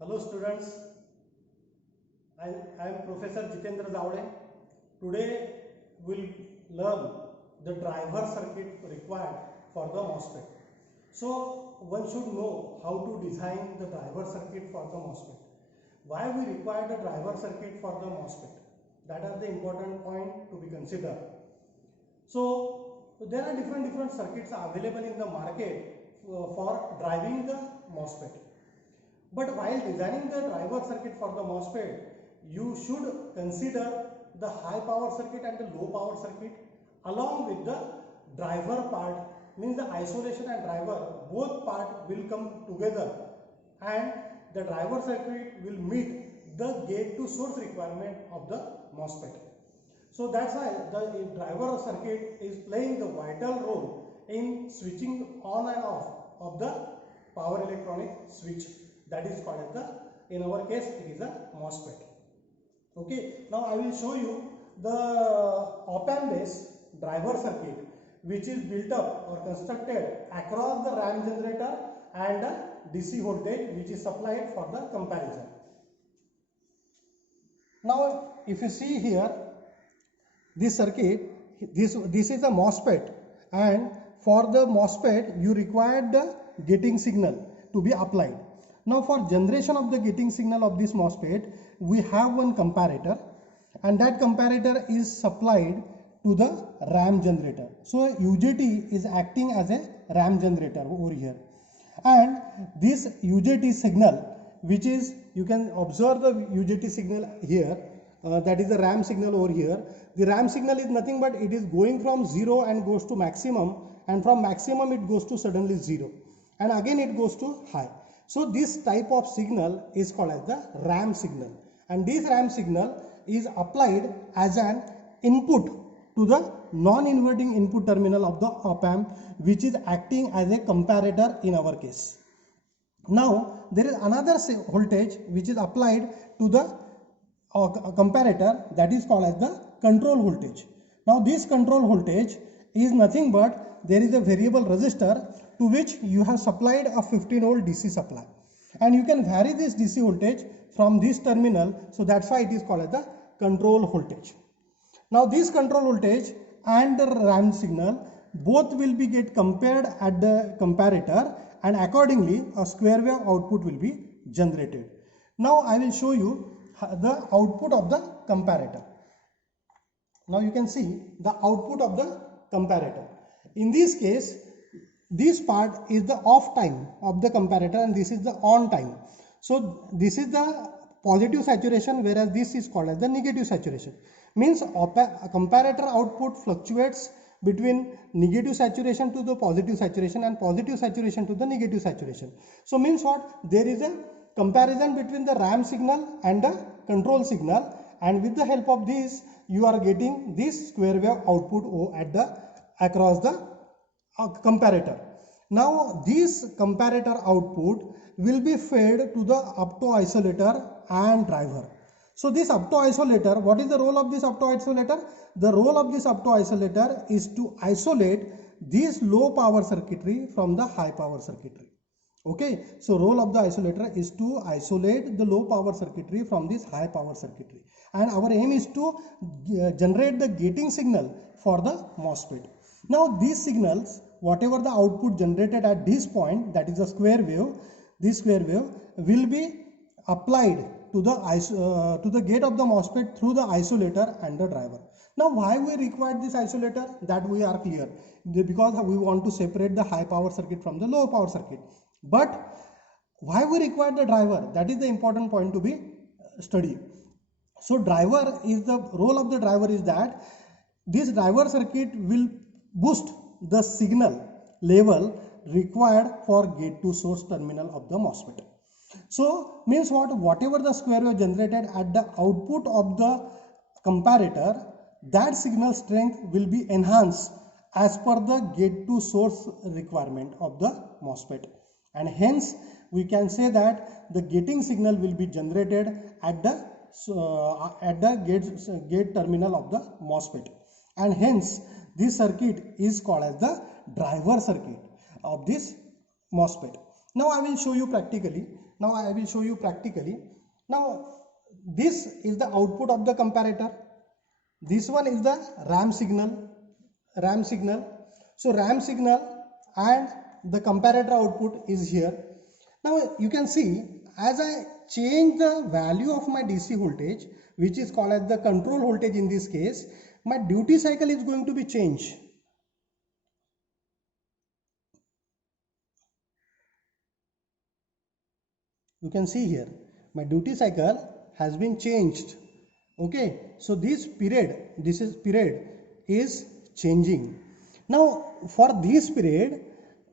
Hello students, I am Professor Jitendra Zavade. Today we'll learn the driver circuit required for the MOSFET. So one should know how to design the driver circuit for the MOSFET. Why we require the driver circuit for the MOSFET? That are the important point to be considered. So there are different circuits available in the market for driving the MOSFET. But while designing the driver circuit for the MOSFET, you should consider the high power circuit and the low power circuit along with the driver part, means the isolation and driver both part will come together and the driver circuit will meet the gate to source requirement of the MOSFET. So that's why the driver circuit is playing the vital role in switching on and off of the power electronic switch. That is called as in our case it is a MOSFET. Okay, now I will show you the op-amp based driver circuit which is built up or constructed across the RAM generator and DC voltage which is supplied for the comparison. Now if you see here this circuit, this is a MOSFET, and for the MOSFET you require the gating signal to be applied. Now for generation of the gating signal of this MOSFET, we have one comparator and that comparator is supplied to the RAM generator. So UJT is acting as a RAM generator over here. And this UJT signal, which is, you can observe the UJT signal here, that is the RAM signal over here. The RAM signal is nothing but it is going from 0 and goes to maximum, and from maximum it goes to suddenly 0 and again it goes to high. So this type of signal is called as the RAM signal, and this RAM signal is applied as an input to the non-inverting input terminal of the op-amp, which is acting as a comparator in our case. Now there is another voltage which is applied to the comparator, that is called as the control voltage. Now this control voltage is nothing but there is a variable resistor to which you have supplied a 15 volt DC supply, and you can vary this DC voltage from this terminal, so that's why it is called as the control voltage. Now this control voltage and the RAM signal both will be get compared at the comparator, and accordingly a square wave output will be generated. Now I will show you the output of the comparator. Now you can see the output of the comparator. In this case, this part is the off time of the comparator and this is the on time. So this is the positive saturation, whereas this is called as the negative saturation. Means comparator output fluctuates between negative saturation to the positive saturation and positive saturation to the negative saturation. So means what? There is a comparison between the RAM signal and the control signal, and with the help of this you are getting this square wave output at the across the comparator. Now this comparator output will be fed to the opto-isolator and driver. So this opto-isolator, what is the role of this opto-isolator? The role of this opto-isolator is to isolate this low power circuitry from the high power circuitry. Okay, so role of the isolator is to isolate the low power circuitry from this high power circuitry, and our aim is to generate the gating signal for the MOSFET. Now these signals, whatever the output generated at this point, that is a square wave, this square wave will be applied to the gate of the MOSFET through the isolator and the driver. Now why we require this isolator, that we are clear, because we want to separate the high power circuit from the low power circuit. But why we require the driver, that is the important point to be studied. So driver is, the role of the driver is that this driver circuit will boost the signal level required for gate to source terminal of the MOSFET. So means what? Whatever the square wave generated at the output of the comparator, that signal strength will be enhanced as per the gate to source requirement of the MOSFET, and hence we can say that the gating signal will be generated at the gate terminal of the MOSFET, and hence this circuit is called as the driver circuit of this MOSFET. Now I will show you practically. Now I will show you practically. Now this is the output of the comparator. This one is the RAM signal. So RAM signal and the comparator output is here. Now you can see, as I change the value of my DC voltage, which is called as the control voltage in this case, my duty cycle is going to be changed. You can see here my duty cycle has been changed. Okay, so this period is changing. Now for this period,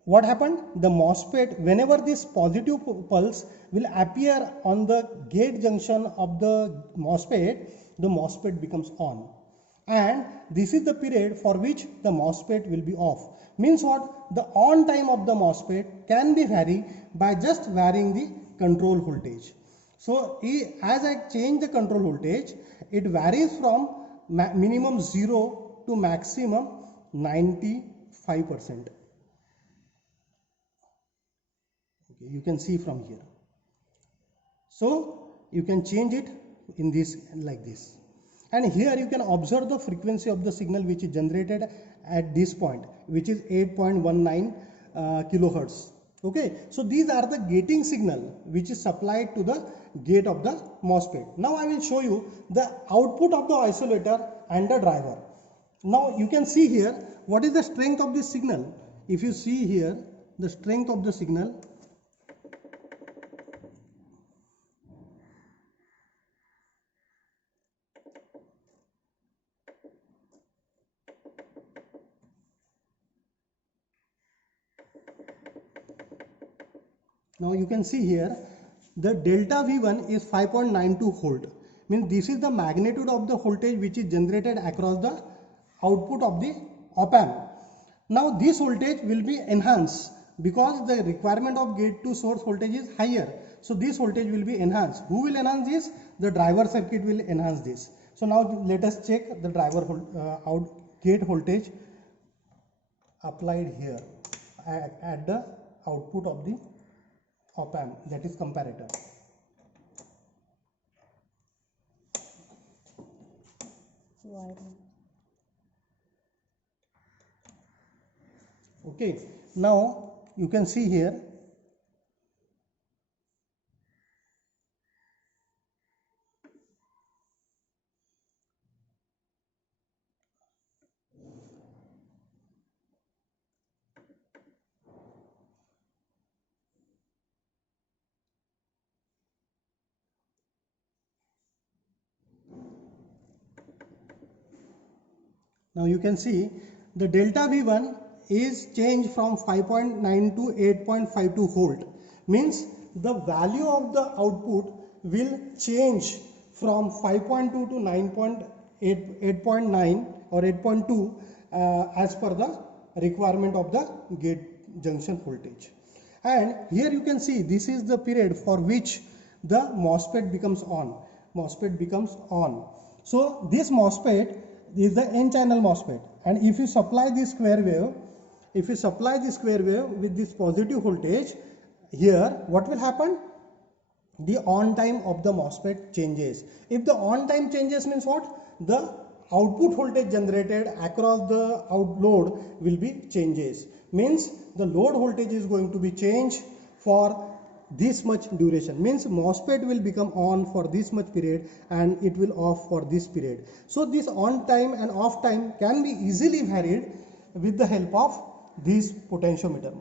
what happened? The MOSFET, whenever this positive pulse will appear on the gate junction of the MOSFET becomes on, and this is the period for which the MOSFET will be off. Means what? The on time of the MOSFET can be varied by just varying the control voltage. So as I change the control voltage, it varies from minimum 0 to maximum 95%. Okay, you can see from here. So you can change it in this like this. And here you can observe the frequency of the signal which is generated at this point, which is 8.19 kilohertz. Okay, so these are the gating signal which is supplied to the gate of the MOSFET. Now I will show you the output of the isolator and the driver. Now you can see here what is the strength of this signal. If you see here the strength of the signal, now you can see here the delta V1 is 5.92 volt. Means this is the magnitude of the voltage which is generated across the output of the op-amp. Now this voltage will be enhanced because the requirement of gate to source voltage is higher. So this voltage will be enhanced. Who will enhance this? The driver circuit will enhance this. So now let us check the driver gate voltage applied here at the output of the op-amp, that is comparator. Okay, now you can see here now you can see the delta V1 is changed from 5.9 to 8.52 volt. Means the value of the output will change from 5.2 to 8.9 or 8.2 as per the requirement of the gate junction voltage. And here you can see this is the period for which the MOSFET becomes on. So this MOSFET is the N channel MOSFET, and if you supply this square wave, with this positive voltage here, what will happen? The on time of the MOSFET changes. If the on time changes means what? The output voltage generated across the load will be changes. Means the load voltage is going to be changed for this much duration. Means MOSFET will become on for this much period and it will off for this period. So this on time and off time can be easily varied with the help of this potentiometer.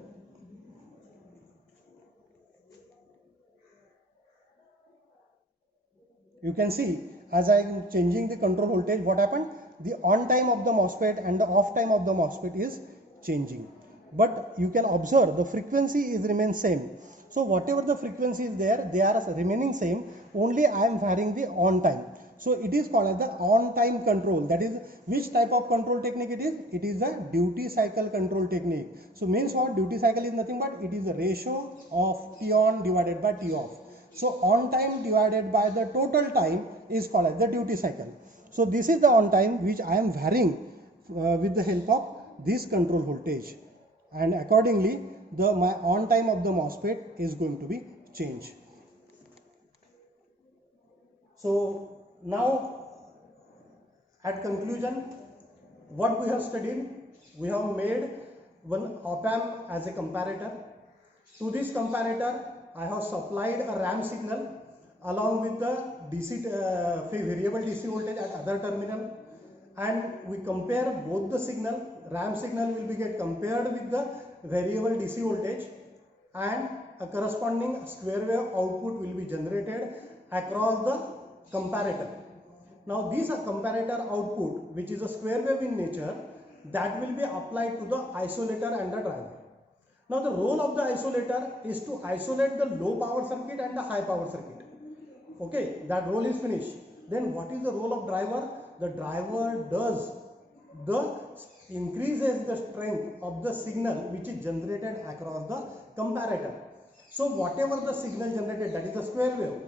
You can see as I am changing the control voltage, what happened? The on time of the MOSFET and the off time of the MOSFET is changing. But you can observe the frequency is remain same. So whatever the frequency is there, they are remaining same. Only I am varying the on time. So it is called as the on time control. That is which type of control technique it is? It is a duty cycle control technique. So means what? Duty cycle is nothing but it is the ratio of T on divided by T off. So on time divided by the total time is called as the duty cycle. So this is the on time which I am varying with the help of this control voltage, and accordingly my on time of the MOSFET is going to be changed. So now at conclusion, what we have studied, we have made one op-amp as a comparator. To this comparator, I have supplied a RAM signal along with the DC variable DC voltage at other terminal, and we compare both the signal. RAM signal will be get compared with the variable DC voltage, and a corresponding square wave output will be generated across the comparator. Now this comparator output, which is a square wave in nature, that will be applied to the isolator and the driver. Now the role of the isolator is to isolate the low power circuit and the high power circuit. Okay, that role is finished. Then what is the role of driver? The driver does increases the strength of the signal which is generated across the comparator. So whatever the signal generated, that is the square wave,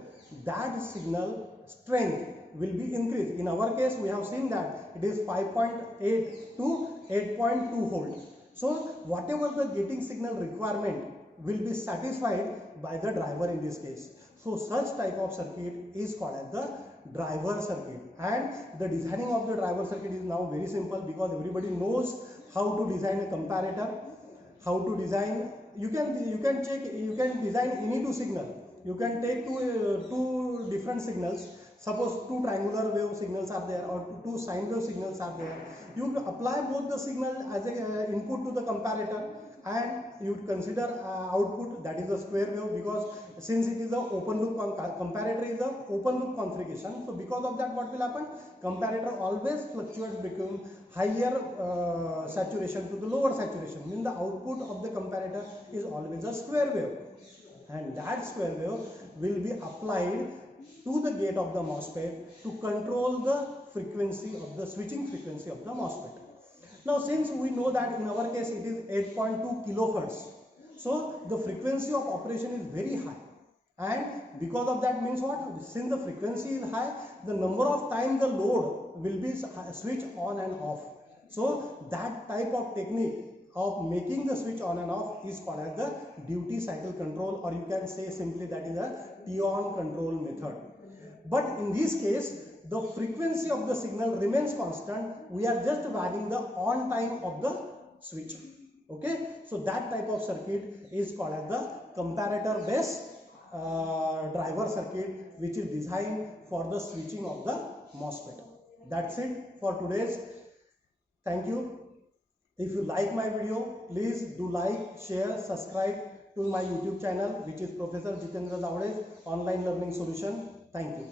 that signal strength will be increased. In our case, we have seen that it is 5.8 to 8.2 volts. So whatever the gating signal requirement will be satisfied by the driver in this case. So such type of circuit is called as the driver circuit, and the designing of the driver circuit is now very simple because everybody knows how to design a comparator, how to design. You can design any two signal. You can take two different signals. Suppose two triangular wave signals are there or two sine wave signals are there. You apply both the signal as a input to the comparator, and you consider output, that is a square wave, because since it is a open loop comparator is a open loop configuration. So because of that, what will happen? Comparator always fluctuates between higher saturation to the lower saturation. Means the output of the comparator is always a square wave, and that square wave will be applied to the gate of the MOSFET to control the frequency of the switching frequency of the MOSFET. Now since we know that in our case it is 8.2 kilohertz, so the frequency of operation is very high, and because of that means what? Since the frequency is high, the number of times the load will be switched on and off. So that type of technique of making the switch on and off is called as the duty cycle control, or you can say simply that is a T-on control method. But in this case, the frequency of the signal remains constant. We are just varying the on time of the switch. Okay, so that type of circuit is called as the comparator based driver circuit, which is designed for the switching of the MOSFET. That's it for today's. Thank you. If you like my video, please do like, share, subscribe to my YouTube channel, which is Professor Jitendra Davde's Online Learning Solution. Thank you.